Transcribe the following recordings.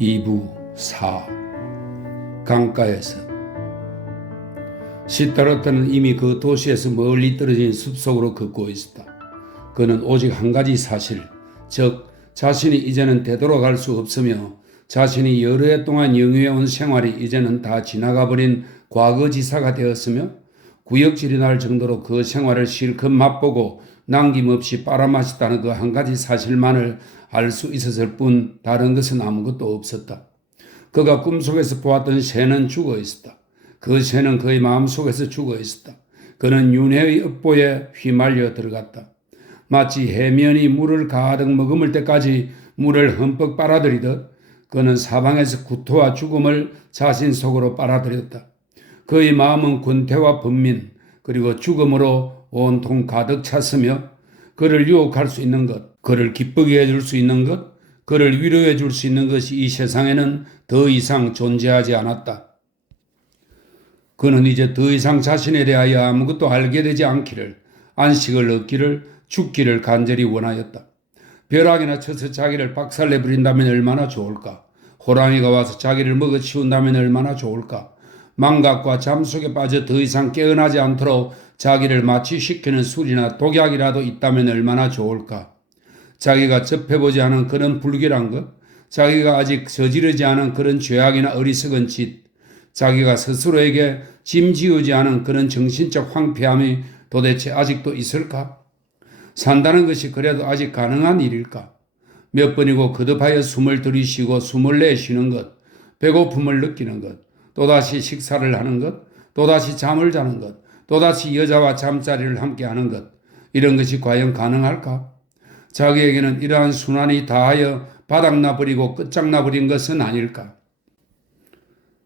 2부 4 강가에서 시타르타는 이미 그 도시에서 멀리 떨어진 숲속으로 걷고 있었다. 그는 오직 한 가지 사실, 즉 자신이 이제는 되돌아갈 수 없으며 자신이 여러 해 동안 영위해온 생활이 이제는 다 지나가버린 과거지사가 되었으며 구역질이 날 정도로 그 생활을 실컷 맛보고 남김없이 빨아마셨다는 그 한 가지 사실만을 알 수 있었을 뿐 다른 것은 아무것도 없었다. 그가 꿈속에서 보았던 새는 죽어 있었다. 그 새는 그의 마음속에서 죽어 있었다. 그는 윤회의 업보에 휘말려 들어갔다. 마치 해면이 물을 가득 머금을 때까지 물을 흠뻑 빨아들이듯 그는 사방에서 구토와 죽음을 자신 속으로 빨아들였다. 그의 마음은 권태와 번민 그리고 죽음으로 온통 가득 찼으며 그를 유혹할 수 있는 것, 그를 기쁘게 해줄 수 있는 것, 그를 위로해 줄 수 있는 것이 이 세상에는 더 이상 존재하지 않았다. 그는 이제 더 이상 자신에 대하여 아무것도 알게 되지 않기를, 안식을 얻기를, 죽기를 간절히 원하였다. 벼락이나 쳐서 자기를 박살내 버린다면 얼마나 좋을까? 호랑이가 와서 자기를 먹어 치운다면 얼마나 좋을까? 망각과 잠 속에 빠져 더 이상 깨어나지 않도록 자기를 마취시키는 술이나 독약이라도 있다면 얼마나 좋을까? 자기가 접해보지 않은 그런 불길한 것, 자기가 아직 저지르지 않은 그런 죄악이나 어리석은 짓, 자기가 스스로에게 짐지우지 않은 그런 정신적 황폐함이 도대체 아직도 있을까? 산다는 것이 그래도 아직 가능한 일일까? 몇 번이고 거듭하여 숨을 들이쉬고 숨을 내쉬는 것, 배고픔을 느끼는 것, 또다시 식사를 하는 것, 또다시 잠을 자는 것, 또다시 여자와 잠자리를 함께 하는 것, 이런 것이 과연 가능할까? 자기에게는 이러한 순환이 다하여 바닥나버리고 끝장나버린 것은 아닐까?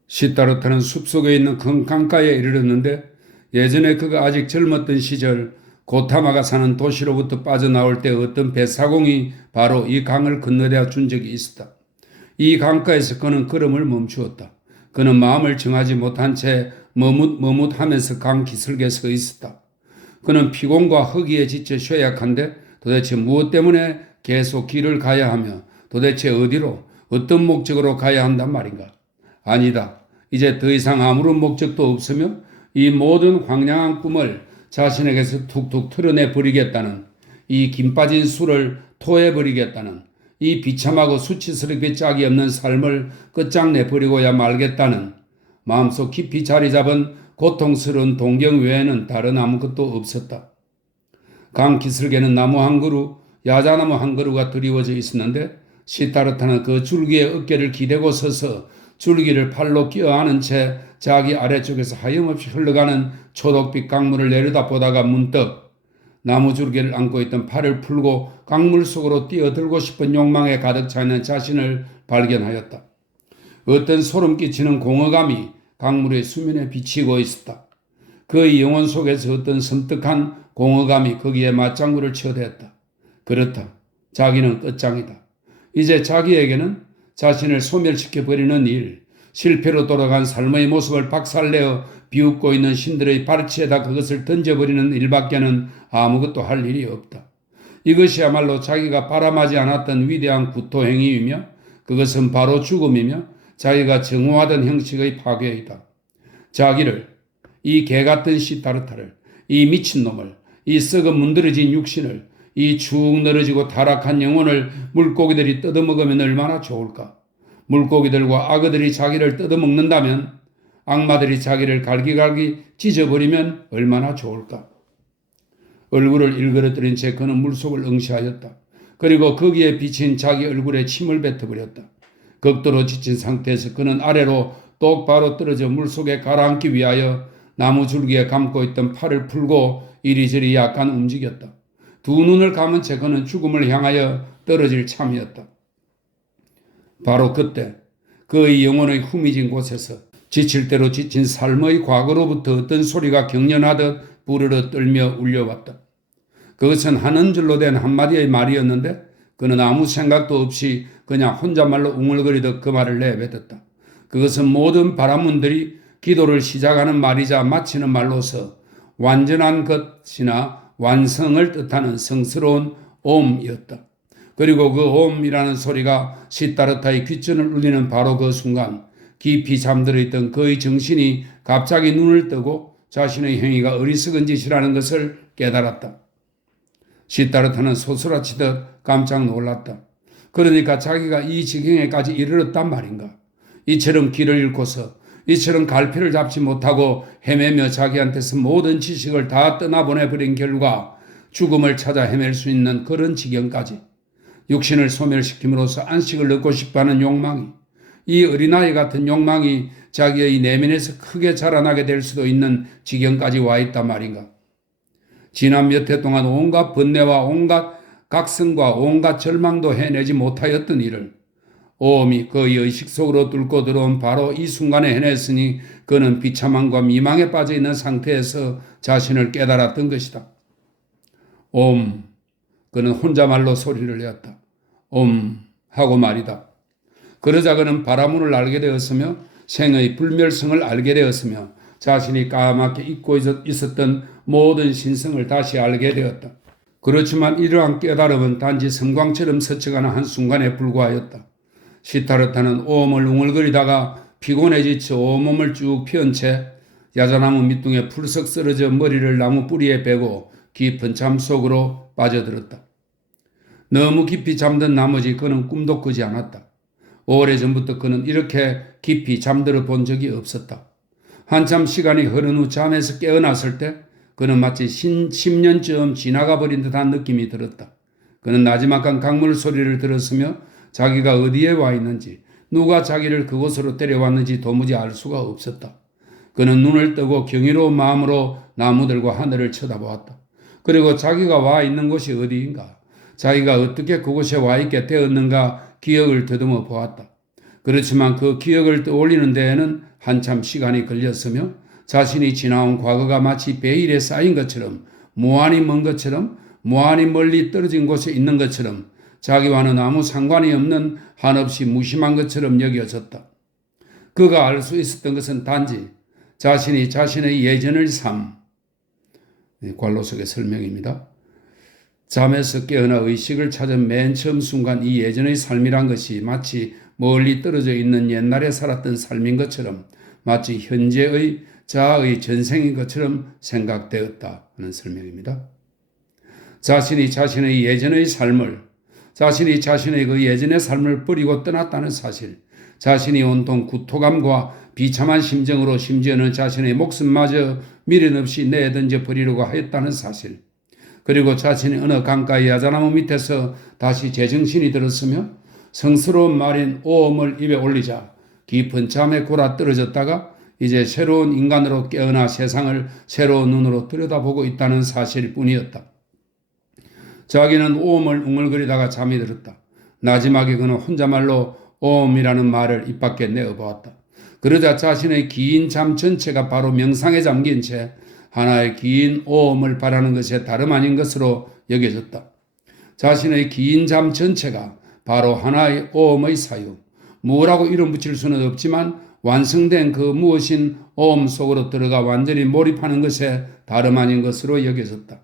시타르타는 숲속에 있는 큰 강가에 이르렀는데 예전에 그가 아직 젊었던 시절 고타마가 사는 도시로부터 빠져나올 때 어떤 배사공이 바로 이 강을 건너대어 준 적이 있었다. 이 강가에서 그는 걸음을 멈추었다. 그는 마음을 정하지 못한 채 머뭇머뭇하면서 강 기슭에 서 있었다. 그는 피곤과 허기에 지쳐 쇠약한데 도대체 무엇 때문에 계속 길을 가야 하며 도대체 어디로 어떤 목적으로 가야 한단 말인가? 아니다. 이제 더 이상 아무런 목적도 없으며 이 모든 황량한 꿈을 자신에게서 툭툭 털어내 버리겠다는, 이 김 빠진 술을 토해 버리겠다는, 이 비참하고 수치스럽게 짝이 없는 삶을 끝장내 버리고야 말겠다는 마음속 깊이 자리 잡은 고통스러운 동경 외에는 다른 아무것도 없었다. 강 기슭에는 나무 한 그루, 야자나무 한 그루가 드리워져 있었는데 시타르타는 그 줄기에 어깨를 기대고 서서 줄기를 팔로 끼어안은 채 자기 아래쪽에서 하염없이 흘러가는 초록빛 강물을 내려다보다가 문득 나무 줄기를 안고 있던 팔을 풀고 강물 속으로 뛰어들고 싶은 욕망에 가득 차 있는 자신을 발견하였다. 어떤 소름 끼치는 공허감이 강물의 수면에 비치고 있었다. 그의 영혼 속에서 어떤 섬뜩한 공허감이 거기에 맞장구를 쳐댔다. 그렇다. 자기는 끝장이다. 이제 자기에게는 자신을 소멸시켜버리는 일, 실패로 돌아간 삶의 모습을 박살내어 비웃고 있는 신들의 발치에다 그것을 던져버리는 일밖에는 아무것도 할 일이 없다. 이것이야말로 자기가 바람하지 않았던 위대한 구토행위이며 그것은 바로 죽음이며 자기가 정오하던 형식의 파괴이다. 자기를, 이 개같은 시타르타를, 이 미친놈을, 이 썩어 문드러진 육신을, 이 축 늘어지고 타락한 영혼을 물고기들이 뜯어먹으면 얼마나 좋을까? 물고기들과 악어들이 자기를 뜯어먹는다면, 악마들이 자기를 갈기갈기 찢어버리면 얼마나 좋을까? 얼굴을 일그러뜨린 채 그는 물속을 응시하였다. 그리고 거기에 비친 자기 얼굴에 침을 뱉어버렸다. 극도로 지친 상태에서 그는 아래로 똑바로 떨어져 물속에 가라앉기 위하여 나무 줄기에 감고 있던 팔을 풀고 이리저리 약간 움직였다. 두 눈을 감은 채 그는 죽음을 향하여 떨어질 참이었다. 바로 그때 그의 영혼의 후미진 곳에서 지칠 대로 지친 삶의 과거로부터 어떤 소리가 경련하듯 부르르 떨며 울려왔다. 그것은 하는 줄로 된 한마디의 말이었는데 그는 아무 생각도 없이 그냥 혼잣말로 웅얼거리듯 그 말을 내뱉었다. 그것은 모든 바람문들이 기도를 시작하는 말이자 마치는 말로서 완전한 것이나 완성을 뜻하는 성스러운 옴이었다. 그리고 그 옴이라는 소리가 시다르타의 귓전을 울리는 바로 그 순간 깊이 잠들어 있던 그의 정신이 갑자기 눈을 뜨고 자신의 행위가 어리석은 짓이라는 것을 깨달았다. 시다르타는 소스라치듯 깜짝 놀랐다. 그러니까 자기가 이 지경에까지 이르렀단 말인가. 이처럼 길을 잃고서 이처럼 갈피를 잡지 못하고 헤매며 자기한테서 모든 지식을 다 떠나보내버린 결과 죽음을 찾아 헤맬 수 있는 그런 지경까지 육신을 소멸시킴으로써 안식을 얻고 싶어하는 욕망이, 이 어린아이 같은 욕망이 자기의 내면에서 크게 자라나게 될 수도 있는 지경까지 와 있단 말인가. 지난 몇 해 동안 온갖 번뇌와 온갖 각성과 온갖 절망도 해내지 못하였던 일을 오음이 그의 의식 속으로 뚫고 들어온 바로 이 순간에 해냈으니 그는 비참함과 미망에 빠져있는 상태에서 자신을 깨달았던 것이다. 옴, 그는 혼자말로 소리를 내었다. 옴 하고 말이다. 그러자 그는 바라문을 알게 되었으며 생의 불멸성을 알게 되었으며 자신이 까맣게 잊고 있었던 모든 신성을 다시 알게 되었다. 그렇지만 이러한 깨달음은 단지 섬광처럼 스쳐가는 한순간에 불과하였다. 시타르타는 오음을 웅얼거리다가 피곤해 지쳐 온몸을 쭉 펴은 채 야자나무 밑둥에 풀썩 쓰러져 머리를 나무 뿌리에 베고 깊은 잠 속으로 빠져들었다. 너무 깊이 잠든 나머지 그는 꿈도 꾸지 않았다. 오래전부터 그는 이렇게 깊이 잠들어 본 적이 없었다. 한참 시간이 흐른 후 잠에서 깨어났을 때 그는 마치 10년쯤 지나가 버린 듯한 느낌이 들었다. 그는 나지막한 강물 소리를 들었으며 자기가 어디에 와 있는지, 누가 자기를 그곳으로 데려왔는지 도무지 알 수가 없었다. 그는 눈을 뜨고 경이로운 마음으로 나무들과 하늘을 쳐다보았다. 그리고 자기가 와 있는 곳이 어디인가, 자기가 어떻게 그곳에 와 있게 되었는가 기억을 더듬어 보았다. 그렇지만 그 기억을 떠올리는 데에는 한참 시간이 걸렸으며 자신이 지나온 과거가 마치 베일에 쌓인 것처럼, 무한히 먼 것처럼, 무한히 멀리 떨어진 곳에 있는 것처럼 자기와는 아무 상관이 없는 한없이 무심한 것처럼 여겨졌다. 그가 알 수 있었던 것은 단지 자신이 자신의 예전의 삶, 관로석의 설명입니다. 잠에서 깨어나 의식을 찾은 맨 처음 순간 이 예전의 삶이란 것이 마치 멀리 떨어져 있는 옛날에 살았던 삶인 것처럼, 마치 현재의 자아의 전생인 것처럼 생각되었다 하는 설명입니다. 자신이 자신의 예전의 삶을, 자신이 자신의 그 예전의 삶을 버리고 떠났다는 사실, 자신이 온통 구토감과 비참한 심정으로 심지어는 자신의 목숨마저 미련 없이 내던져 버리려고 하였다는 사실, 그리고 자신이 어느 강가의 야자나무 밑에서 다시 제정신이 들었으며 성스러운 말인 오음을 입에 올리자 깊은 잠에 골아 떨어졌다가 이제 새로운 인간으로 깨어나 세상을 새로운 눈으로 들여다보고 있다는 사실일 뿐이었다. 자기는 오음을 웅얼거리다가 잠이 들었다. 마지막에 그는 혼자말로 오음이라는 말을 입 밖에 내어보았다. 그러자 자신의 긴 잠 전체가 바로 명상에 잠긴 채 하나의 긴 오음을 바라는 것에 다름 아닌 것으로 여겨졌다. 자신의 긴 잠 전체가 바로 하나의 오음의 사유, 뭐라고 이름 붙일 수는 없지만 완성된 그 무엇인 오음 속으로 들어가 완전히 몰입하는 것에 다름 아닌 것으로 여겨졌다.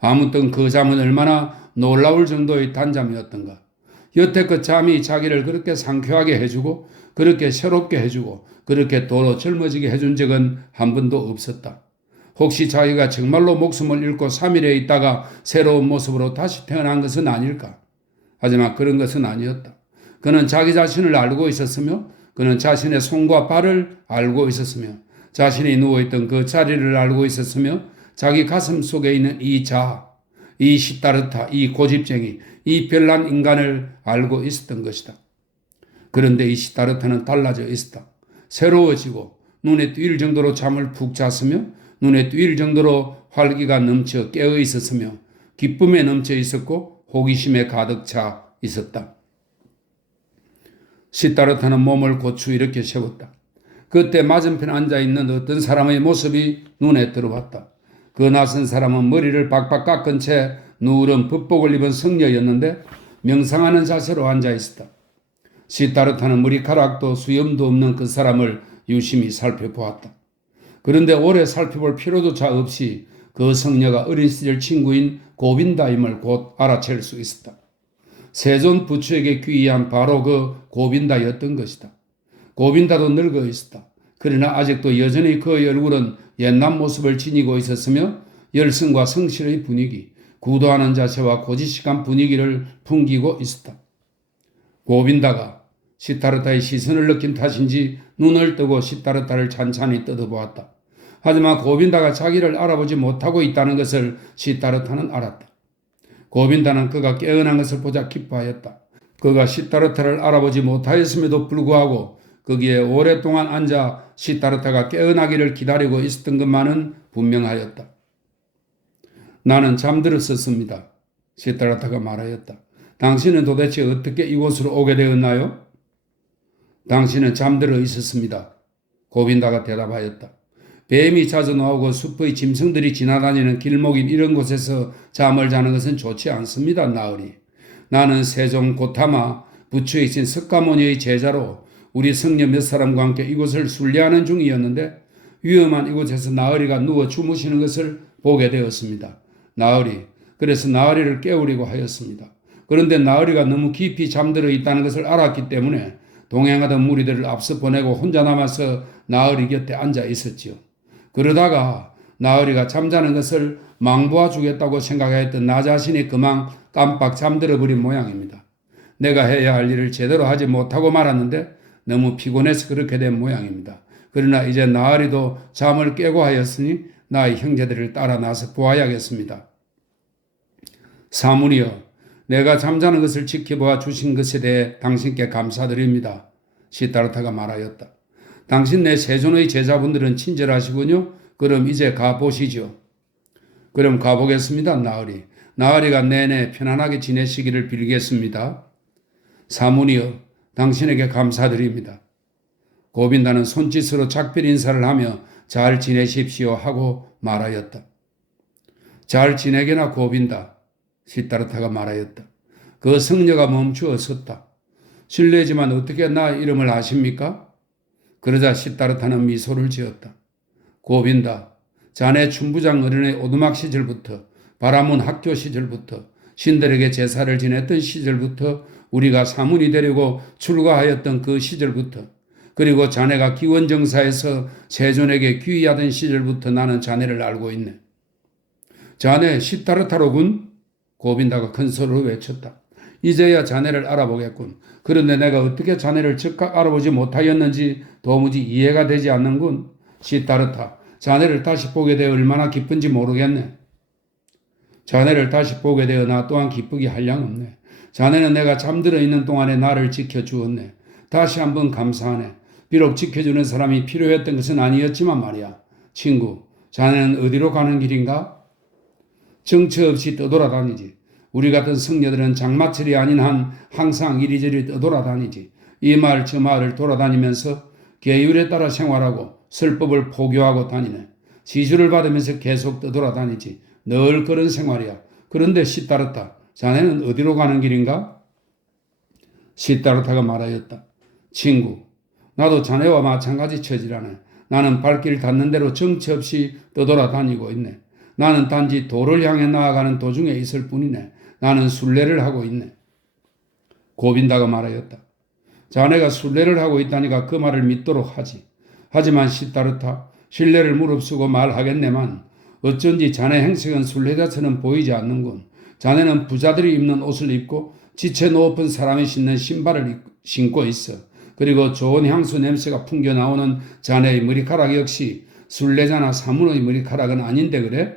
아무튼 그 잠은 얼마나 놀라울 정도의 단잠이었던가. 여태껏 잠이 자기를 그렇게 상쾌하게 해주고 그렇게 새롭게 해주고 그렇게 도로 젊어지게 해준 적은 한 번도 없었다. 혹시 자기가 정말로 목숨을 잃고 3일에 있다가 새로운 모습으로 다시 태어난 것은 아닐까? 하지만 그런 것은 아니었다. 그는 자기 자신을 알고 있었으며 그는 자신의 손과 발을 알고 있었으며 자신이 누워있던 그 자리를 알고 있었으며 자기 가슴 속에 있는 이 자아, 이 시다르타, 이 고집쟁이, 이 별난 인간을 알고 있었던 것이다. 그런데 이 시다르타는 달라져 있었다. 새로워지고 눈에 띄일 정도로 잠을 푹 잤으며 눈에 띄일 정도로 활기가 넘쳐 깨어 있었으며 기쁨에 넘쳐 있었고 호기심에 가득 차 있었다. 시다르타는 몸을 고추 이렇게 세웠다. 그때 맞은편에 앉아있는 어떤 사람의 모습이 눈에 들어왔다. 그 낯선 사람은 머리를 박박 깎은 채 누런 법복을 입은 성녀였는데 명상하는 자세로 앉아있었다. 시다르타는 머리카락도 수염도 없는 그 사람을 유심히 살펴보았다. 그런데 오래 살펴볼 필요조차 없이 그 성녀가 어린 시절 친구인 고빈다임을 곧 알아챌 수 있었다. 세존 부처에게 귀의한 바로 그 고빈다였던 것이다. 고빈다도 늙어 있었다. 그러나 아직도 여전히 그의 얼굴은 옛날 모습을 지니고 있었으며 열성과 성실의 분위기, 구도하는 자세와 고지식한 분위기를 풍기고 있었다. 고빈다가 시타르타의 시선을 느낀 탓인지 눈을 뜨고 시타르타를 찬찬히 뜯어보았다. 하지만 고빈다가 자기를 알아보지 못하고 있다는 것을 시타르타는 알았다. 고빈다는 그가 깨어난 것을 보자 기뻐하였다. 그가 시타르타를 알아보지 못하였음에도 불구하고 거기에 오랫동안 앉아 시타르타가 깨어나기를 기다리고 있었던 것만은 분명하였다. 나는 잠들었었습니다. 시타르타가 말하였다. 당신은 도대체 어떻게 이곳으로 오게 되었나요? 당신은 잠들어 있었습니다. 고빈다가 대답하였다. 뱀이 자주 나오고 숲의 짐승들이 지나다니는 길목인 이런 곳에서 잠을 자는 것은 좋지 않습니다. 나으리. 나는 세종 고타마 부처이신 석가모니의 제자로 우리 성녀 몇 사람과 함께 이곳을 순례하는 중이었는데 위험한 이곳에서 나으리가 누워 주무시는 것을 보게 되었습니다. 나으리. 그래서 나으리를 깨우려고 하였습니다. 그런데 나으리가 너무 깊이 잠들어 있다는 것을 알았기 때문에 동행하던 무리들을 앞서 보내고 혼자 남아서 나으리 곁에 앉아 있었지요. 그러다가 나으리가 잠자는 것을 망보아 주겠다고 생각했던 나 자신이 그만 깜빡 잠들어 버린 모양입니다. 내가 해야 할 일을 제대로 하지 못하고 말았는데 너무 피곤해서 그렇게 된 모양입니다. 그러나 이제 나으리도 잠을 깨고 하였으니 나의 형제들을 따라 나서 보아야겠습니다. 사문이여, 내가 잠자는 것을 지켜보아 주신 것에 대해 당신께 감사드립니다. 시타르타가 말하였다. 당신 내 세존의 제자분들은 친절하시군요. 그럼 이제 가보시죠. 그럼 가보겠습니다. 나으리. 나으리가 내내 편안하게 지내시기를 빌겠습니다. 사문이여, 당신에게 감사드립니다. 고빈다는 손짓으로 작별 인사를 하며 잘 지내십시오 하고 말하였다. 잘 지내게나 고빈다. 시타르타가 말하였다. 그 성녀가 멈추어 섰다. 실례지만 어떻게 나 이름을 아십니까? 그러자 시타르타는 미소를 지었다. 고빈다. 자네 춘부장 어린의 오두막 시절부터 바라문 학교 시절부터 신들에게 제사를 지냈던 시절부터 우리가 사문이 되려고 출가하였던 그 시절부터 그리고 자네가 기원정사에서 세존에게 귀의하던 시절부터 나는 자네를 알고 있네. 자네 시타르타로군? 고빈다가 큰 소리로 외쳤다. 이제야 자네를 알아보겠군. 그런데 내가 어떻게 자네를 즉각 알아보지 못하였는지 도무지 이해가 되지 않는군. 시타르타, 자네를 다시 보게 되어 얼마나 기쁜지 모르겠네. 자네를 다시 보게 되어 나 또한 기쁘기 한량없네. 자네는 내가 잠들어 있는 동안에 나를 지켜주었네. 다시 한번 감사하네. 비록 지켜주는 사람이 필요했던 것은 아니었지만 말이야. 친구, 자네는 어디로 가는 길인가? 정처 없이 떠돌아다니지. 우리 같은 성녀들은 장마철이 아닌 한 항상 이리저리 떠돌아다니지. 이 마을 저 마을을 돌아다니면서 계율에 따라 생활하고 설법을 포교하고 다니네. 지주를 받으면서 계속 떠돌아다니지. 늘 그런 생활이야. 그런데 시타르타, 자네는 어디로 가는 길인가? 시타르타가 말하였다. 친구, 나도 자네와 마찬가지 처지라네. 나는 발길 닿는 대로 정처 없이 떠돌아다니고 있네. 나는 단지 도를 향해 나아가는 도중에 있을 뿐이네. 나는 순례를 하고 있네. 고빈다가 말하였다. 자네가 순례를 하고 있다니까 그 말을 믿도록 하지. 하지만 시타르타, 신뢰를 무릅쓰고 말하겠네만 어쩐지 자네 행색은 순례자처럼 보이지 않는군. 자네는 부자들이 입는 옷을 입고 지체 높은 사람이 신는 신발을 신고 있어. 그리고 좋은 향수 냄새가 풍겨 나오는 자네의 머리카락 역시 순례자나 사문의 머리카락은 아닌데 그래?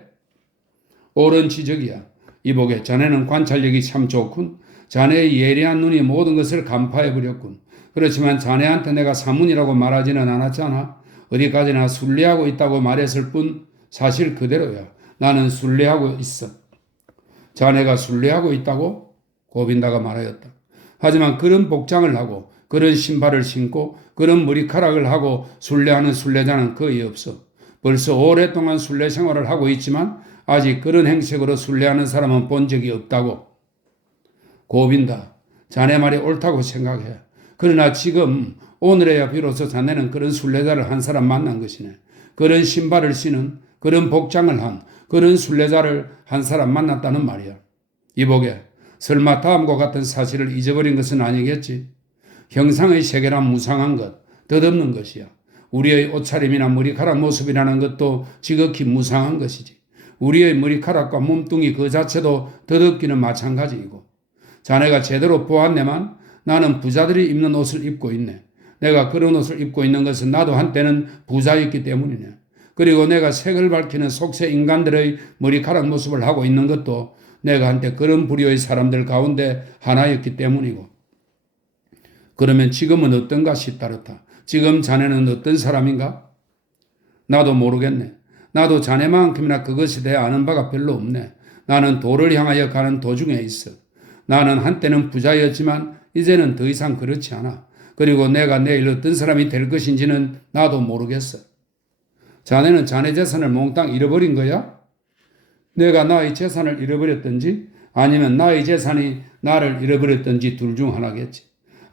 옳은 지적이야. 이보게, 자네는 관찰력이 참 좋군. 자네의 예리한 눈이 모든 것을 간파해버렸군. 그렇지만 자네한테 내가 사문이라고 말하지는 않았잖아. 어디까지나 순례하고 있다고 말했을 뿐 사실 그대로야. 나는 순례하고 있어. 자네가 순례하고 있다고? 고빈다가 말하였다. 하지만 그런 복장을 하고 그런 신발을 신고 그런 머리카락을 하고 순례하는 순례자는 거의 없어. 벌써 오랫동안 순례 생활을 하고 있지만 아직 그런 행색으로 순례하는 사람은 본 적이 없다고. 고빈다. 자네 말이 옳다고 생각해. 그러나 지금 오늘에야 비로소 자네는 그런 순례자를 한 사람 만난 것이네. 그런 신발을 신은, 그런 복장을 한, 그런 순례자를 한 사람 만났다는 말이야. 이보게, 설마 다음과 같은 사실을 잊어버린 것은 아니겠지? 형상의 세계란 무상한 것, 덧없는 것이야. 우리의 옷차림이나 머리카락 모습이라는 것도 지극히 무상한 것이지. 우리의 머리카락과 몸뚱이 그 자체도 덧없기는 마찬가지이고. 자네가 제대로 보았네만 나는 부자들이 입는 옷을 입고 있네. 내가 그런 옷을 입고 있는 것은 나도 한때는 부자였기 때문이네. 그리고 내가 색을 밝히는 속세 인간들의 머리카락 모습을 하고 있는 것도 내가 한때 그런 부류의 사람들 가운데 하나였기 때문이고. 그러면 지금은 어떤가 시따르타. 지금 자네는 어떤 사람인가? 나도 모르겠네. 나도 자네만큼이나 그것에 대해 아는 바가 별로 없네. 나는 도를 향하여 가는 도중에 있어. 나는 한때는 부자였지만 이제는 더 이상 그렇지 않아. 그리고 내가 내일 어떤 사람이 될 것인지는 나도 모르겠어. 자네는 자네 재산을 몽땅 잃어버린 거야? 내가 나의 재산을 잃어버렸든지 아니면 나의 재산이 나를 잃어버렸든지 둘 중 하나겠지.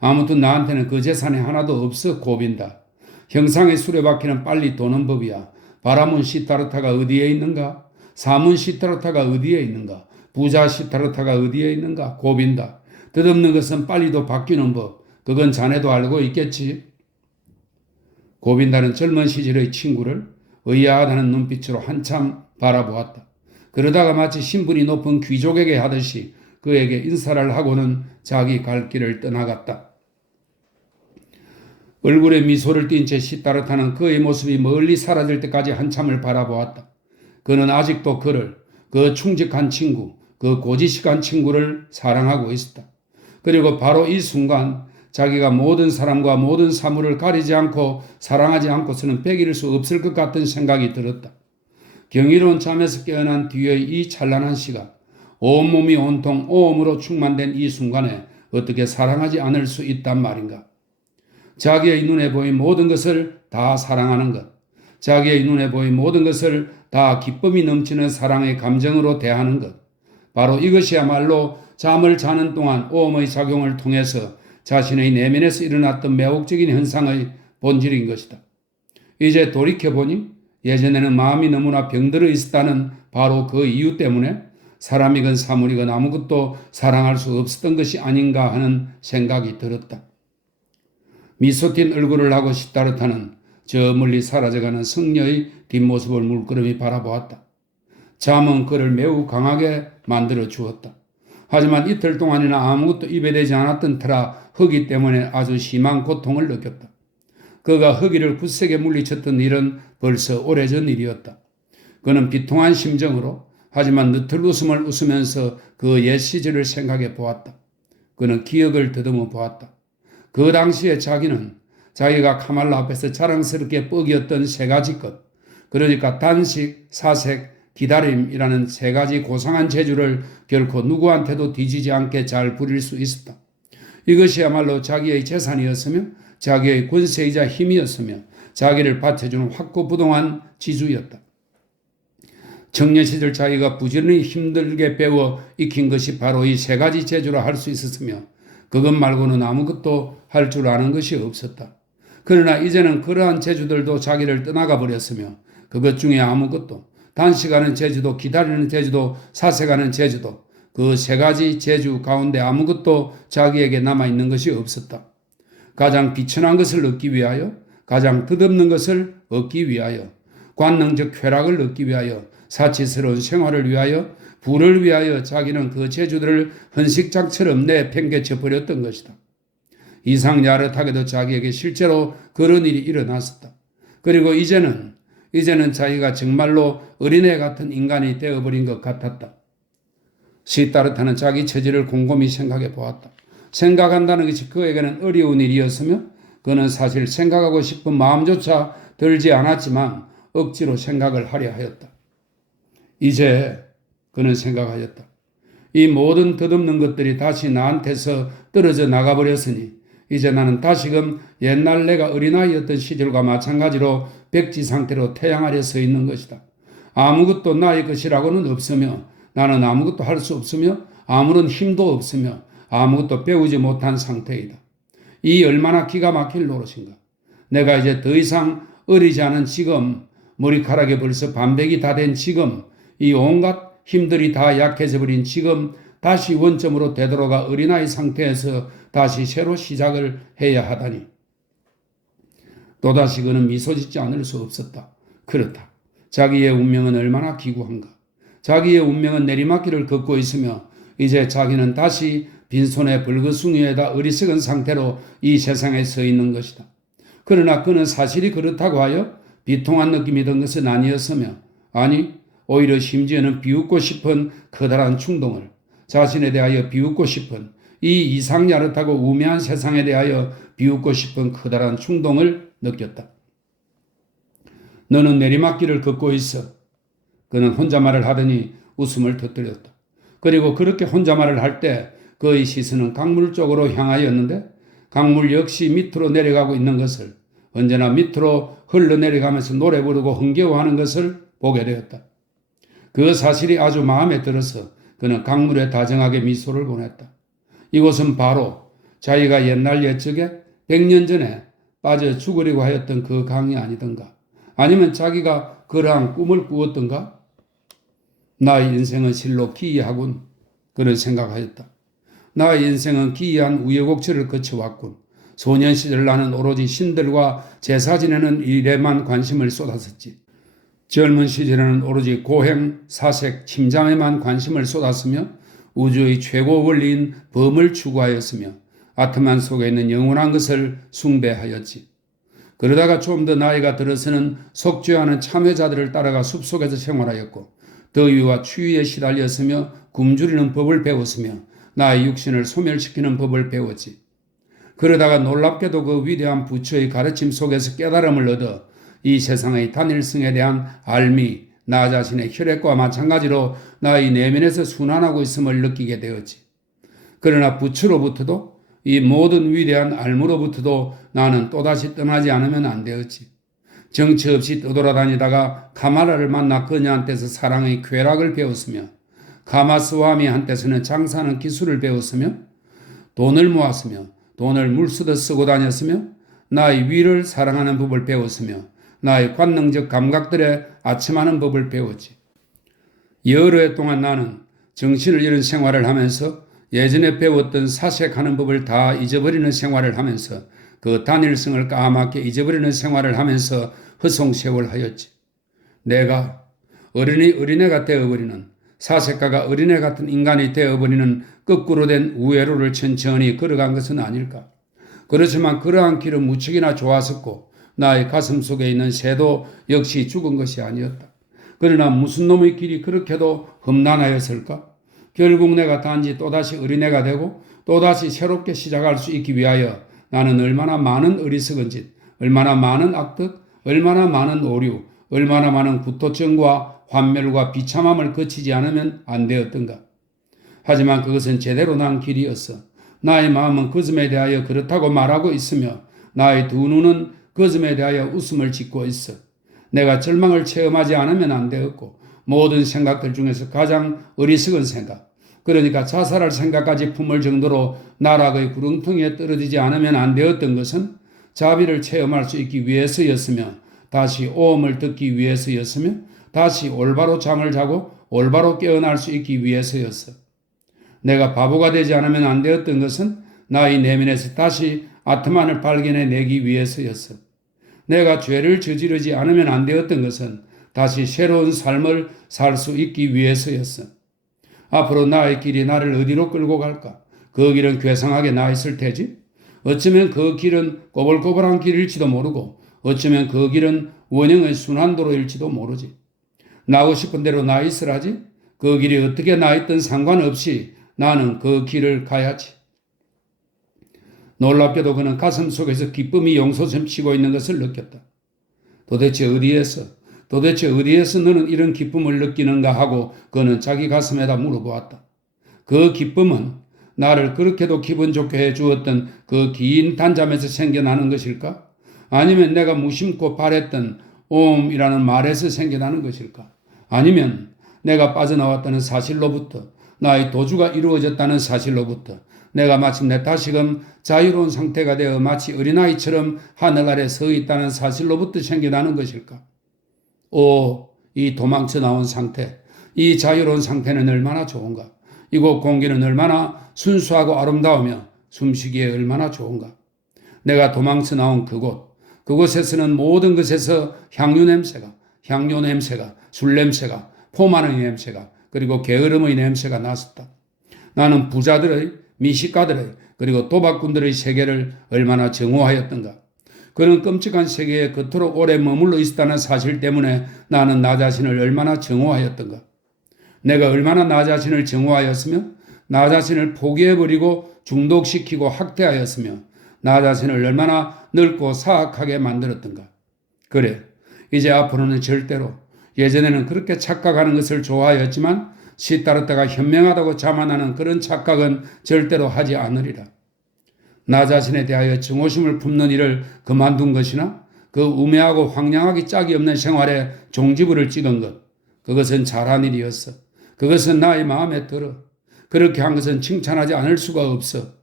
아무튼 나한테는 그 재산이 하나도 없어 고빈다. 형상의 수레바퀴는 빨리 도는 법이야. 바라문 시타르타가 어디에 있는가? 사문 시타르타가 어디에 있는가? 부자 시타르타가 어디에 있는가? 고빈다. 덧없는 것은 빨리도 바뀌는 법. 그건 자네도 알고 있겠지. 고빈다는 젊은 시절의 친구를 의아하다는 눈빛으로 한참 바라보았다. 그러다가 마치 신분이 높은 귀족에게 하듯이 그에게 인사를 하고는 자기 갈 길을 떠나갔다. 얼굴에 미소를 띤 채 시타르타는 그의 모습이 멀리 사라질 때까지 한참을 바라보았다. 그는 아직도 그를, 그 충직한 친구, 그 고지식한 친구를 사랑하고 있었다. 그리고 바로 이 순간 자기가 모든 사람과 모든 사물을 가리지 않고 사랑하지 않고서는 베길 수 없을 것 같은 생각이 들었다. 경이로운 잠에서 깨어난 뒤의 이 찬란한 시간, 온몸이 온통 오음으로 충만된 이 순간에 어떻게 사랑하지 않을 수 있단 말인가? 자기의 눈에 보인 모든 것을 다 사랑하는 것, 자기의 눈에 보인 모든 것을 다 기쁨이 넘치는 사랑의 감정으로 대하는 것, 바로 이것이야말로 잠을 자는 동안 오음의 작용을 통해서 자신의 내면에서 일어났던 매혹적인 현상의 본질인 것이다. 이제 돌이켜보니 예전에는 마음이 너무나 병들어 있었다는 바로 그 이유 때문에 사람이건 사물이건 아무것도 사랑할 수 없었던 것이 아닌가 하는 생각이 들었다. 미소 띤 얼굴을 하고 시타르타는 저 멀리 사라져가는 성녀의 뒷모습을 물끄러미 바라보았다. 잠은 그를 매우 강하게 만들어 주었다. 하지만 이틀 동안이나 아무것도 입에 대지 않았던 터라 허기 때문에 아주 심한 고통을 느꼈다. 그가 허기를 굳세게 물리쳤던 일은 벌써 오래전 일이었다. 그는 비통한 심정으로 하지만 느틀 웃음을 웃으면서 그 옛 시절을 생각해 보았다. 그는 기억을 더듬어 보았다. 그 당시에 자기는 자기가 카말라 앞에서 자랑스럽게 뻐기었던 세 가지 것, 그러니까 단식, 사색, 기다림이라는 세 가지 고상한 재주를 결코 누구한테도 뒤지지 않게 잘 부릴 수 있었다. 이것이야말로 자기의 재산이었으며 자기의 권세이자 힘이었으며 자기를 받쳐주는 확고부동한 지주였다. 청년 시절 자기가 부지런히 힘들게 배워 익힌 것이 바로 이 세 가지 재주라 할 수 있었으며 그것 말고는 아무것도 할 줄 아는 것이 없었다. 그러나 이제는 그러한 재주들도 자기를 떠나가 버렸으며 그것 중에 아무것도 단식하는 재주도 기다리는 재주도 사색하는 재주도 그 세 가지 재주 가운데 아무것도 자기에게 남아있는 것이 없었다. 가장 비천한 것을 얻기 위하여 가장 덧없는 것을 얻기 위하여 관능적 쾌락을 얻기 위하여 사치스러운 생활을 위하여 부를 위하여 자기는 그 재주들을 헌식장처럼 내팽개쳐 버렸던 것이다. 이상야릇하게도 자기에게 실제로 그런 일이 일어났었다. 그리고 이제는 자기가 정말로 어린애 같은 인간이 되어버린 것 같았다. 시타르타는 자기 처지를 곰곰이 생각해 보았다. 생각한다는 것이 그에게는 어려운 일이었으며 그는 사실 생각하고 싶은 마음조차 들지 않았지만 억지로 생각을 하려 하였다. 이제 그는 생각하였다. 이 모든 덧없는 것들이 다시 나한테서 떨어져 나가버렸으니 이제 나는 다시금 옛날 내가 어린아이였던 시절과 마찬가지로 백지 상태로 태양 아래 서 있는 것이다. 아무것도 나의 것이라고는 없으며 나는 아무것도 할 수 없으며 아무런 힘도 없으며 아무것도 배우지 못한 상태이다. 이 얼마나 기가 막힐 노릇인가. 내가 이제 더 이상 어리지 않은 지금, 머리카락에 벌써 반백이 다 된 지금, 이 온갖 힘들이 다 약해져 버린 지금 다시 원점으로 되돌아가 어린아이 상태에서 다시 새로 시작을 해야 하다니. 또다시 그는 미소 짓지 않을 수 없었다. 그렇다. 자기의 운명은 얼마나 기구한가. 자기의 운명은 내리막길을 걷고 있으며 이제 자기는 다시 빈손에 벌거숭이에다 어리석은 상태로 이 세상에 서 있는 것이다. 그러나 그는 사실이 그렇다고 하여 비통한 느낌이 든 것은 아니었으며, 아니 오히려 심지어는 비웃고 싶은 커다란 충동을, 자신에 대하여 비웃고 싶은, 이 이상야릇하고 우매한 세상에 대하여 비웃고 싶은 커다란 충동을 느꼈다. 너는 내리막길을 걷고 있어. 그는 혼잣말을 하더니 웃음을 터뜨렸다. 그리고 그렇게 혼잣말을 할 때 그의 시선은 강물 쪽으로 향하였는데 강물 역시 밑으로 내려가고 있는 것을, 언제나 밑으로 흘러내려가면서 노래 부르고 흥겨워하는 것을 보게 되었다. 그 사실이 아주 마음에 들어서 그는 강물에 다정하게 미소를 보냈다. 이곳은 바로 자기가 옛날 옛적에 100년 전에 빠져 죽으려고 하였던 그 강이 아니던가? 아니면 자기가 그러한 꿈을 꾸었던가? 나의 인생은 실로 기이하군. 그런 생각하였다. 나의 인생은 기이한 우여곡절을 거쳐왔군. 소년 시절 나는 오로지 신들과 제사 지내는 일에만 관심을 쏟았었지. 젊은 시절에는 오로지 고행, 사색, 침잠에만 관심을 쏟았으며 우주의 최고 원리인 범을 추구하였으며 아트만 속에 있는 영원한 것을 숭배하였지. 그러다가 좀 더 나이가 들어서는 속죄하는 참여자들을 따라가 숲속에서 생활하였고 더위와 추위에 시달렸으며 굶주리는 법을 배웠으며 나의 육신을 소멸시키는 법을 배웠지. 그러다가 놀랍게도 그 위대한 부처의 가르침 속에서 깨달음을 얻어 이 세상의 단일성에 대한 알미, 나 자신의 혈액과 마찬가지로 나의 내면에서 순환하고 있음을 느끼게 되었지. 그러나 부처로부터도 이 모든 위대한 알무로부터도 나는 또다시 떠나지 않으면 안 되었지. 정처 없이 떠돌아다니다가 카마라를 만나 그녀한테서 사랑의 쾌락을 배웠으며 카마스와미 한테서는 장사하는 기술을 배웠으며 돈을 모았으며 돈을 물쓰듯 쓰고 다녔으며 나의 위를 사랑하는 법을 배웠으며 나의 관능적 감각들에 아첨하는 법을 배웠지. 여러 해 동안 나는 정신을 잃은 생활을 하면서 예전에 배웠던 사색하는 법을 다 잊어버리는 생활을 하면서 그 단일성을 까맣게 잊어버리는 생활을 하면서 허송세월하였지. 내가 어린애가 되어버리는, 사색가가 어린애 같은 인간이 되어버리는 거꾸로 된 우회로를 천천히 걸어간 것은 아닐까. 그렇지만 그러한 길은 무척이나 좋았었고 나의 가슴 속에 있는 새도 역시 죽은 것이 아니었다. 그러나 무슨 놈의 길이 그렇게도 험난하였을까? 결국 내가 단지 또다시 어린애가 되고 또다시 새롭게 시작할 수 있기 위하여 나는 얼마나 많은 어리석은 짓, 얼마나 많은 악덕, 얼마나 많은 오류, 얼마나 많은 구토증과 환멸과 비참함을 거치지 않으면 안 되었던가. 하지만 그것은 제대로 난 길이었어. 나의 마음은 그 점에 대하여 그렇다고 말하고 있으며 나의 두 눈은 그 점에 대하여 웃음을 짓고 있어. 내가 절망을 체험하지 않으면 안 되었고 모든 생각들 중에서 가장 어리석은 생각, 그러니까 자살할 생각까지 품을 정도로 나락의 구렁텅이에 떨어지지 않으면 안 되었던 것은 자비를 체험할 수 있기 위해서였으며 다시 오음을 듣기 위해서였으며 다시 올바로 잠을 자고 올바로 깨어날 수 있기 위해서였어. 내가 바보가 되지 않으면 안 되었던 것은 나의 내면에서 다시 아트만을 발견해내기 위해서였어. 내가 죄를 저지르지 않으면 안 되었던 것은 다시 새로운 삶을 살 수 있기 위해서였어. 앞으로 나의 길이 나를 어디로 끌고 갈까? 그 길은 괴상하게 나 있을 테지? 어쩌면 그 길은 꼬불꼬불한 길일지도 모르고 어쩌면 그 길은 원형의 순환도로일지도 모르지. 나고 싶은 대로 나 있으라지? 그 길이 어떻게 나 있든 상관없이 나는 그 길을 가야지. 놀랍게도 그는 가슴 속에서 기쁨이 용솟음치고 있는 것을 느꼈다. 도대체 어디에서 너는 이런 기쁨을 느끼는가 하고 그는 자기 가슴에다 물어보았다. 그 기쁨은 나를 그렇게도 기분 좋게 해주었던 그 긴 단잠에서 생겨나는 것일까? 아니면 내가 무심코 바랬던 옴이라는 말에서 생겨나는 것일까? 아니면 내가 빠져나왔다는 사실로부터, 나의 도주가 이루어졌다는 사실로부터 내가 마침내 다시금 자유로운 상태가 되어 마치 어린아이처럼 하늘 아래 서 있다는 사실로부터 생겨나는 것일까? 이 도망쳐 나온 상태, 이 자유로운 상태는 얼마나 좋은가? 이곳 공기는 얼마나 순수하고 아름다우며 숨쉬기에 얼마나 좋은가. 내가 도망쳐 나온 그곳에서는 모든 것에서 향유 냄새가, 술 냄새가, 포마의 냄새가, 그리고 게으름의 냄새가 났었다. 나는 부자들의, 미식가들의, 그리고 도박꾼들의 세계를 얼마나 정오하였던가. 그런 끔찍한 세계에 그토록 오래 머물러 있었다는 사실 때문에 나는 나 자신을 얼마나 정오하였던가. 내가 얼마나 나 자신을 정오하였으며 나 자신을 포기해버리고 중독시키고 학대하였으며 나 자신을 얼마나 늙고 사악하게 만들었던가. 그래, 이제 앞으로는 절대로 예전에는 그렇게 착각하는 것을 좋아하였지만 시따르다가 현명하다고 자만하는 그런 착각은 절대로 하지 않으리라. 나 자신에 대하여 정오심을 품는 일을 그만둔 것이나 그 우매하고 황량하기 짝이 없는 생활에 종지부를 찍은 것, 그것은 잘한 일이었어. 그것은 나의 마음에 들어. 그렇게 한 것은 칭찬하지 않을 수가 없어.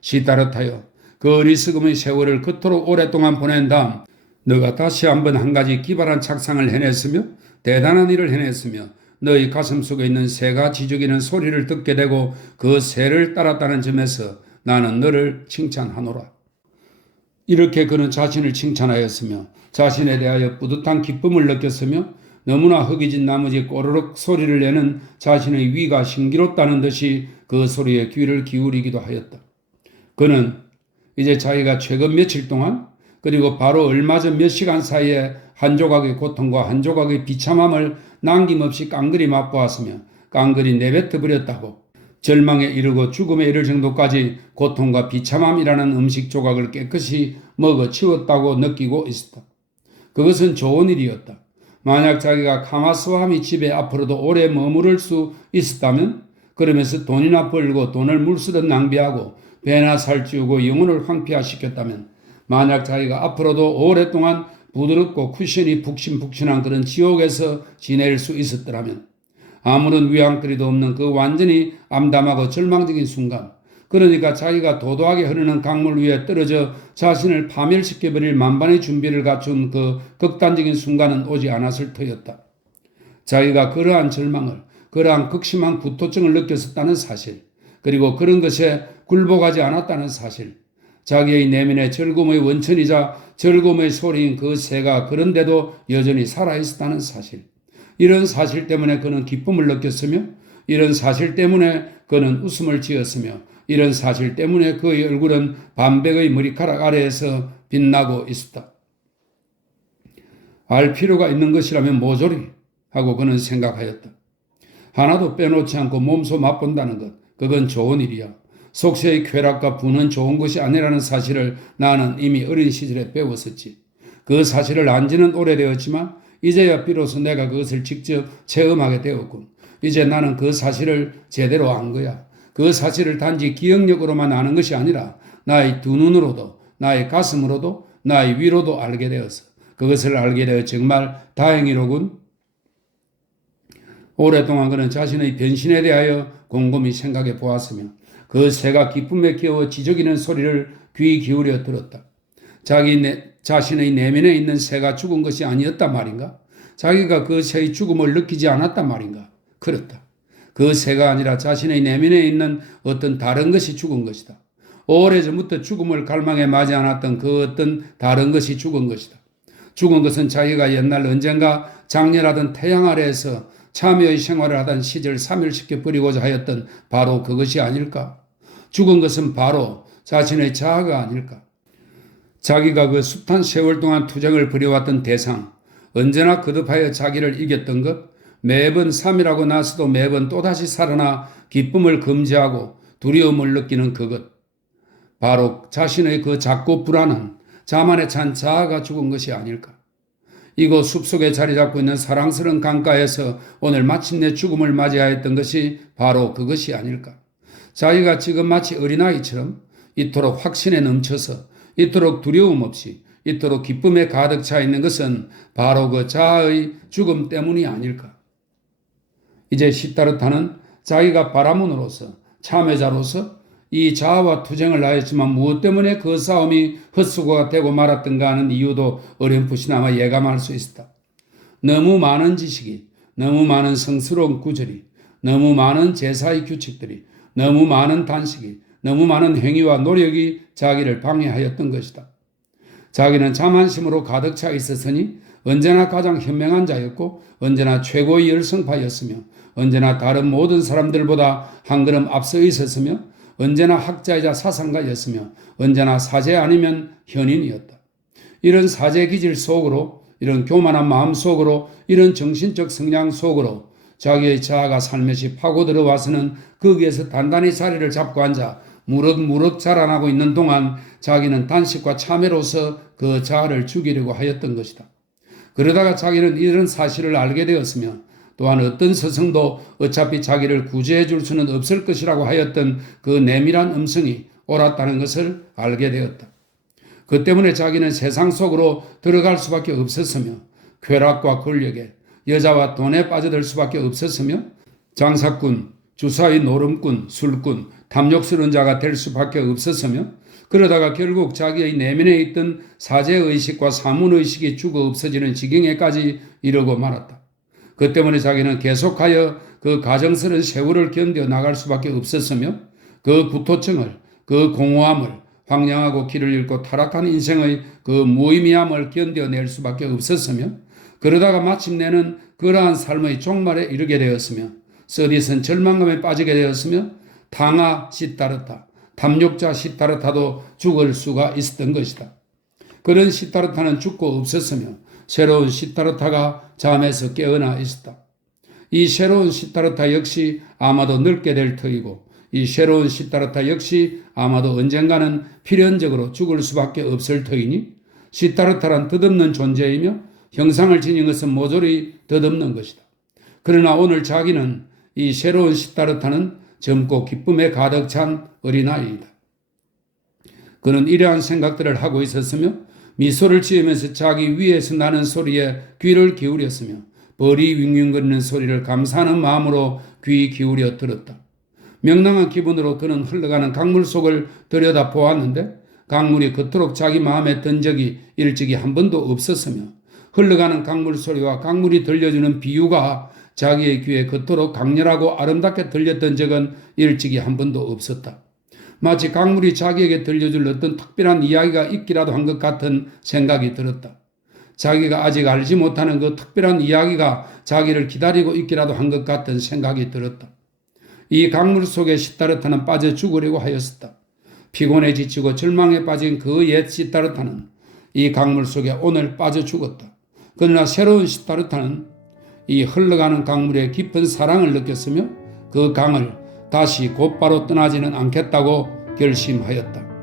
시다르타여, 그 어리석음의 세월을 그토록 오랫동안 보낸 다음 너가 다시 한번 한 가지 기발한 착상을 해냈으며 대단한 일을 해냈으며 너의 가슴 속에 있는 새가 지저귀는 소리를 듣게 되고 그 새를 따랐다는 점에서 나는 너를 칭찬하노라. 이렇게 그는 자신을 칭찬하였으며 자신에 대하여 뿌듯한 기쁨을 느꼈으며 너무나 허기진 나머지 꼬르륵 소리를 내는 자신의 위가 신기롭다는 듯이 그 소리에 귀를 기울이기도 하였다. 그는 이제 자기가 최근 며칠 동안 그리고 바로 얼마 전 몇 시간 사이에 한 조각의 고통과 한 조각의 비참함을 남김없이 깡그리 맛보았으며 깡그리 내뱉어 버렸다고 절망에 이르고 죽음에 이를 정도까지 고통과 비참함이라는 음식 조각을 깨끗이 먹어 치웠다고 느끼고 있었다. 그것은 좋은 일이었다. 만약 자기가 카마스와미 집에 앞으로도 오래 머무를 수 있었다면 그러면서 돈이나 벌고 돈을 물쓰듯 낭비하고 배나 살찌우고 영혼을 황폐화시켰다면 만약 자기가 앞으로도 오랫동안 부드럽고 쿠션이 푹신푹신한 그런 지옥에서 지낼 수 있었더라면 아무런 위안거리도 없는 그 완전히 암담하고 절망적인 순간, 그러니까 자기가 도도하게 흐르는 강물 위에 떨어져 자신을 파멸시켜버릴 만반의 준비를 갖춘 그 극단적인 순간은 오지 않았을 터였다. 자기가 그러한 절망을, 그러한 극심한 구토증을 느꼈었다는 사실, 그리고 그런 것에 굴복하지 않았다는 사실, 자기의 내면의 즐거움의 원천이자 즐거움의 소리인 그 새가 그런데도 여전히 살아있었다는 사실, 이런 사실 때문에 그는 기쁨을 느꼈으며 이런 사실 때문에 그는 웃음을 지었으며 이런 사실 때문에 그의 얼굴은 반백의 머리카락 아래에서 빛나고 있었다. 알 필요가 있는 것이라면 모조리 하고 그는 생각하였다. 하나도 빼놓지 않고 몸소 맛본다는 것, 그건 좋은 일이야. 속세의 쾌락과 분은 좋은 것이 아니라는 사실을 나는 이미 어린 시절에 배웠었지. 그 사실을 안 지는 오래되었지만 이제야 비로소 내가 그것을 직접 체험하게 되었군. 이제 나는 그 사실을 제대로 안 거야. 그 사실을 단지 기억력으로만 아는 것이 아니라 나의 두 눈으로도, 나의 가슴으로도, 나의 위로도 알게 되었어. 그것을 알게 되어 정말 다행이로군. 오랫동안 그는 자신의 변신에 대하여 곰곰이 생각해 보았으며 그 새가 기쁨에 끼워 지저귀는 소리를 귀 기울여 들었다. 자신의 내면에 있는 새가 죽은 것이 아니었단 말인가? 자기가 그 새의 죽음을 느끼지 않았단 말인가? 그렇다. 그 새가 아니라 자신의 내면에 있는 어떤 다른 것이 죽은 것이다. 오래전부터 죽음을 갈망해 마지 않았던 그 어떤 다른 것이 죽은 것이다. 죽은 것은 자기가 옛날 언젠가 장렬하던 태양 아래에서 참여의 생활을 하던 시절 사멸시켜 버리고자 하였던 바로 그것이 아닐까? 죽은 것은 바로 자신의 자아가 아닐까? 자기가 그 숱한 세월 동안 투쟁을 벌여왔던 대상, 언제나 거듭하여 자기를 이겼던 것, 매번 3이라고 나서도 매번 또다시 살아나 기쁨을 금지하고 두려움을 느끼는 그것, 바로 자신의 그 작고 불안한 자만에 찬 자아가 죽은 것이 아닐까. 이곳 숲속에 자리 잡고 있는 사랑스러운 강가에서 오늘 마침내 죽음을 맞이하였던 것이 바로 그것이 아닐까. 자기가 지금 마치 어린아이처럼 이토록 확신에 넘쳐서 이토록 두려움 없이 이토록 기쁨에 가득 차 있는 것은 바로 그 자아의 죽음 때문이 아닐까. 이제 시타르타는 자기가 바라문으로서 참여자로서 이 자아와 투쟁을 하였지만 무엇 때문에 그 싸움이 헛수고가 되고 말았던가 하는 이유도 어렴풋이나마 예감할 수 있었다. 너무 많은 지식이, 너무 많은 성스러운 구절이, 너무 많은 제사의 규칙들이, 너무 많은 단식이, 너무 많은 행위와 노력이 자기를 방해하였던 것이다. 자기는 자만심으로 가득 차 있었으니 언제나 가장 현명한 자였고 언제나 최고의 열성파였으며 언제나 다른 모든 사람들보다 한 걸음 앞서 있었으며 언제나 학자이자 사상가였으며 언제나 사제 아니면 현인이었다. 이런 사제 기질 속으로, 이런 교만한 마음 속으로, 이런 정신적 성향 속으로 자기의 자아가 살며시 파고 들어와서는 거기에서 단단히 자리를 잡고 앉아 무럭무럭 자라나고 있는 동안 자기는 단식과 참회로서 그 자아를 죽이려고 하였던 것이다. 그러다가 자기는 이런 사실을 알게 되었으며 또한 어떤 스승도 어차피 자기를 구제해 줄 수는 없을 것이라고 하였던 그 내밀한 음성이 옳았다는 것을 알게 되었다. 그 때문에 자기는 세상 속으로 들어갈 수밖에 없었으며 쾌락과 권력에, 여자와 돈에 빠져들 수밖에 없었으며 장사꾼, 주사위 노름꾼, 술꾼, 탐욕스러운 자가 될 수밖에 없었으며 그러다가 결국 자기의 내면에 있던 사제의식과 사문의식이 죽어 없어지는 지경에까지 이르고 말았다. 그 때문에 자기는 계속하여 그 가정스러운 세월을 견뎌 나갈 수밖에 없었으며 그 구토증을, 그 공허함을, 황량하고 길을 잃고 타락한 인생의 그 무의미함을 견뎌낼 수밖에 없었으며 그러다가 마침내는 그러한 삶의 종말에 이르게 되었으며 서디슨 절망감에 빠지게 되었으며 탕아 시타르타, 탐욕자 시타르타도 죽을 수가 있었던 것이다. 그런 시타르타는 죽고 없었으며 새로운 시타르타가 잠에서 깨어나 있었다. 이 새로운 시타르타 역시 아마도 늙게 될 터이고 이 새로운 시타르타 역시 아마도 언젠가는 필연적으로 죽을 수밖에 없을 터이니 시타르타란 덧없는 존재이며 형상을 지닌 것은 모조리 덧없는 것이다. 그러나 오늘 자기는 이 새로운 시타르타는 젊고 기쁨에 가득 찬 어린아이이다. 그는 이러한 생각들을 하고 있었으며 미소를 지으면서 자기 위에서 나는 소리에 귀를 기울였으며 벌이 윙윙거리는 소리를 감사하는 마음으로 귀 기울여 들었다. 명랑한 기분으로 그는 흘러가는 강물 속을 들여다 보았는데 강물이 그토록 자기 마음에 든 적이 일찍이 한 번도 없었으며 흘러가는 강물 소리와 강물이 들려주는 비유가 자기의 귀에 그토록 강렬하고 아름답게 들렸던 적은 일찍이 한 번도 없었다. 마치 강물이 자기에게 들려줄 어떤 특별한 이야기가 있기라도 한 것 같은 생각이 들었다. 자기가 아직 알지 못하는 그 특별한 이야기가 자기를 기다리고 있기라도 한 것 같은 생각이 들었다. 이 강물 속에 시타르타는 빠져 죽으려고 하였었다. 피곤해 지치고 절망에 빠진 그 옛 시타르타는 이 강물 속에 오늘 빠져 죽었다. 그러나 새로운 시타르타는 이 흘러가는 강물에 깊은 사랑을 느꼈으며 그 강을 다시 곧바로 떠나지는 않겠다고 결심하였다.